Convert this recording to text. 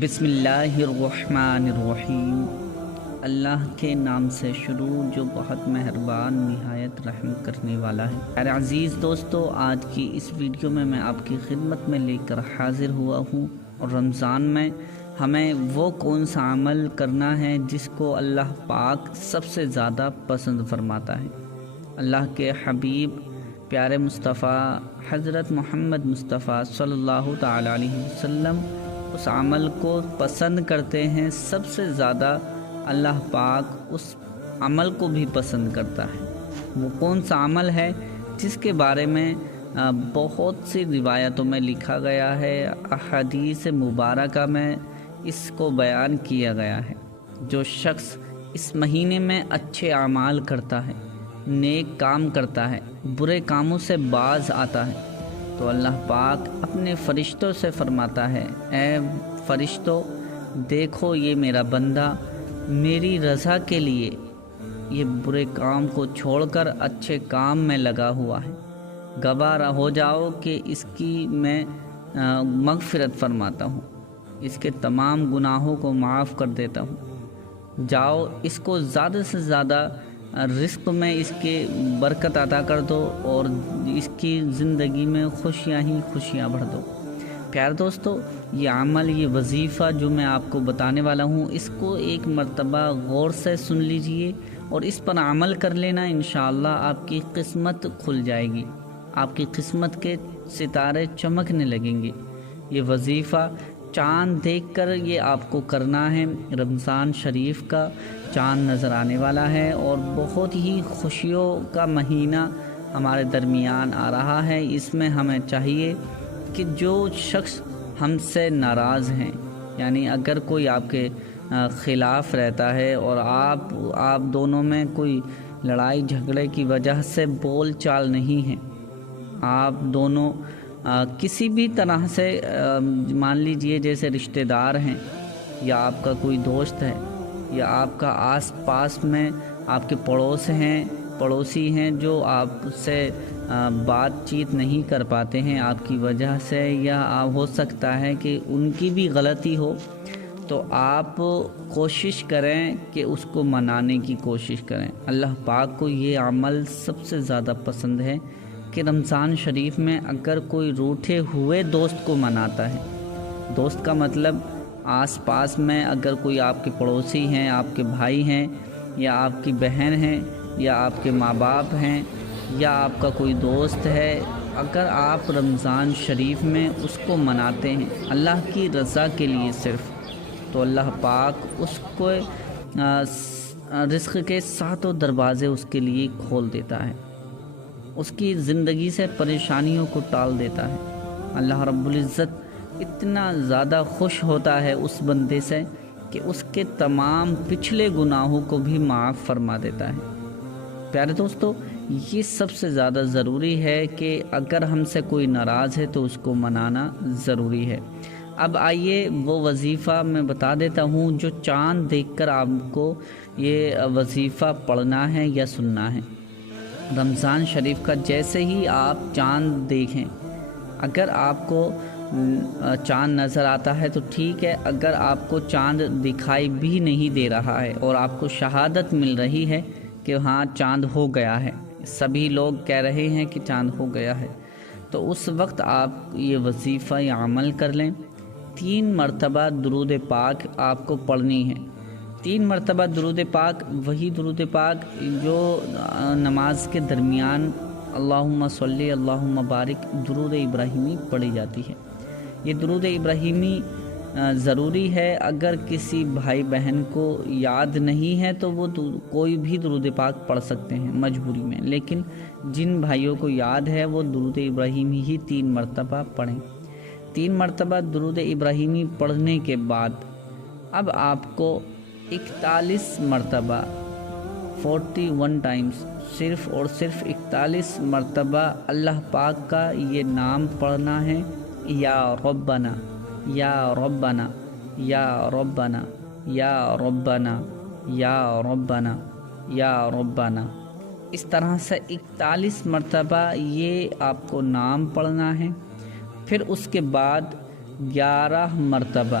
بسم اللہ الرحمن الرحیم۔ اللہ کے نام سے شروع جو بہت مہربان نہایت رحم کرنے والا ہے۔ میرے عزیز دوستو، آج کی اس ویڈیو میں آپ کی خدمت میں لے کر حاضر ہوا ہوں، اور رمضان میں ہمیں وہ کون سا عمل کرنا ہے جس کو اللہ پاک سب سے زیادہ پسند فرماتا ہے۔ اللہ کے حبیب پیارے مصطفیٰ حضرت محمد مصطفیٰ صلی اللہ تعالی علیہ وسلم اس عمل کو پسند کرتے ہیں، سب سے زیادہ اللہ پاک اس عمل کو بھی پسند کرتا ہے۔ وہ کون سا عمل ہے جس کے بارے میں بہت سی روایتوں میں لکھا گیا ہے، احادیث مبارکہ میں اس کو بیان کیا گیا ہے۔ جو شخص اس مہینے میں اچھے اعمال کرتا ہے، نیک کام کرتا ہے، برے کاموں سے باز آتا ہے، تو اللہ پاک اپنے فرشتوں سے فرماتا ہے، اے فرشتوں، دیکھو یہ میرا بندہ میری رضا کے لیے یہ برے کام کو چھوڑ کر اچھے کام میں لگا ہوا ہے، گواہ ہو جاؤ کہ اس کی میں مغفرت فرماتا ہوں، اس کے تمام گناہوں کو معاف کر دیتا ہوں، جاؤ اس کو زیادہ سے زیادہ رزق میں اس کے برکت عطا کر دو اور اس کی زندگی میں خوشیاں ہی خوشیاں بھر دو۔ پیارے دوستو، یہ عمل، یہ وظیفہ جو میں آپ کو بتانے والا ہوں، اس کو ایک مرتبہ غور سے سن لیجئے اور اس پر عمل کر لینا، انشاءاللہ آپ کی قسمت کھل جائے گی، آپ کی قسمت کے ستارے چمکنے لگیں گے۔ یہ وظیفہ چاند دیکھ کر یہ آپ کو کرنا ہے۔ رمضان شریف کا چاند نظر آنے والا ہے اور بہت ہی خوشیوں کا مہینہ ہمارے درمیان آ رہا ہے۔ اس میں ہمیں چاہیے کہ جو شخص ہم سے ناراض ہیں، یعنی اگر کوئی آپ کے خلاف رہتا ہے اور آپ دونوں میں کوئی لڑائی جھگڑے کی وجہ سے بول چال نہیں ہے، آپ دونوں کسی بھی طرح سے مان لیجئے جیسے رشتہ دار ہیں، یا آپ کا کوئی دوست ہے، یا آپ کا آس پاس میں آپ کے پڑوسی ہیں جو آپ سے بات چیت نہیں کر پاتے ہیں آپ کی وجہ سے، یا ہو سکتا ہے کہ ان کی بھی غلطی ہو، تو آپ کوشش کریں کہ اس کو منانے کی کوشش کریں۔ اللہ پاک کو یہ عمل سب سے زیادہ پسند ہے کہ رمضان شریف میں اگر کوئی روٹھے ہوئے دوست کو مناتا ہے، دوست کا مطلب آس پاس میں اگر کوئی آپ کے پڑوسی ہیں، آپ کے بھائی ہیں، یا آپ کی بہن ہیں، یا آپ کے ماں باپ ہیں، یا آپ کا کوئی دوست ہے، اگر آپ رمضان شریف میں اس کو مناتے ہیں اللہ کی رضا کے لیے صرف، تو اللہ پاک اس کو رزق کے ساتوں دروازے اس کے لیے کھول دیتا ہے، اس کی زندگی سے پریشانیوں کو ٹال دیتا ہے۔ اللہ رب العزت اتنا زیادہ خوش ہوتا ہے اس بندے سے کہ اس کے تمام پچھلے گناہوں کو بھی معاف فرما دیتا ہے۔ پیارے دوستو، یہ سب سے زیادہ ضروری ہے کہ اگر ہم سے کوئی ناراض ہے تو اس کو منانا ضروری ہے۔ اب آئیے وہ وظیفہ میں بتا دیتا ہوں جو چاند دیکھ کر آپ کو یہ وظیفہ پڑھنا ہے یا سننا ہے۔ رمضان شریف کا جیسے ہی آپ چاند دیکھیں، اگر آپ کو چاند نظر آتا ہے تو ٹھیک ہے، اگر آپ کو چاند دکھائی بھی نہیں دے رہا ہے اور آپ کو شہادت مل رہی ہے کہ ہاں چاند ہو گیا ہے، سبھی لوگ کہہ رہے ہیں کہ چاند ہو گیا ہے، تو اس وقت آپ یہ وظیفہ یا عمل کر لیں۔ 3 مرتبہ درود پاک آپ کو پڑھنی ہے۔ 3 مرتبہ درود پاک، وہی درود پاک جو نماز کے درمیان اللہم صلی اللہم بارک درود ابراہیمی پڑھی جاتی ہے۔ یہ درود ابراہیمی ضروری ہے۔ اگر کسی بھائی بہن کو یاد نہیں ہے تو وہ کوئی بھی درود پاک پڑھ سکتے ہیں مجبوری میں، لیکن جن بھائیوں کو یاد ہے وہ درود ابراہیمی ہی 3 مرتبہ پڑھیں۔ 3 مرتبہ درود ابراہیمی پڑھنے کے بعد اب آپ کو 41 مرتبہ 41 ٹائمز صرف اور صرف 41 مرتبہ اللہ پاک کا یہ نام پڑھنا ہے، یا ربنا یا ربنا یا ربنا یا ربنا یا ربنا یا ربنا، اس طرح سے 41 مرتبہ یہ آپ کو نام پڑھنا ہے۔ پھر اس کے بعد 11 مرتبہ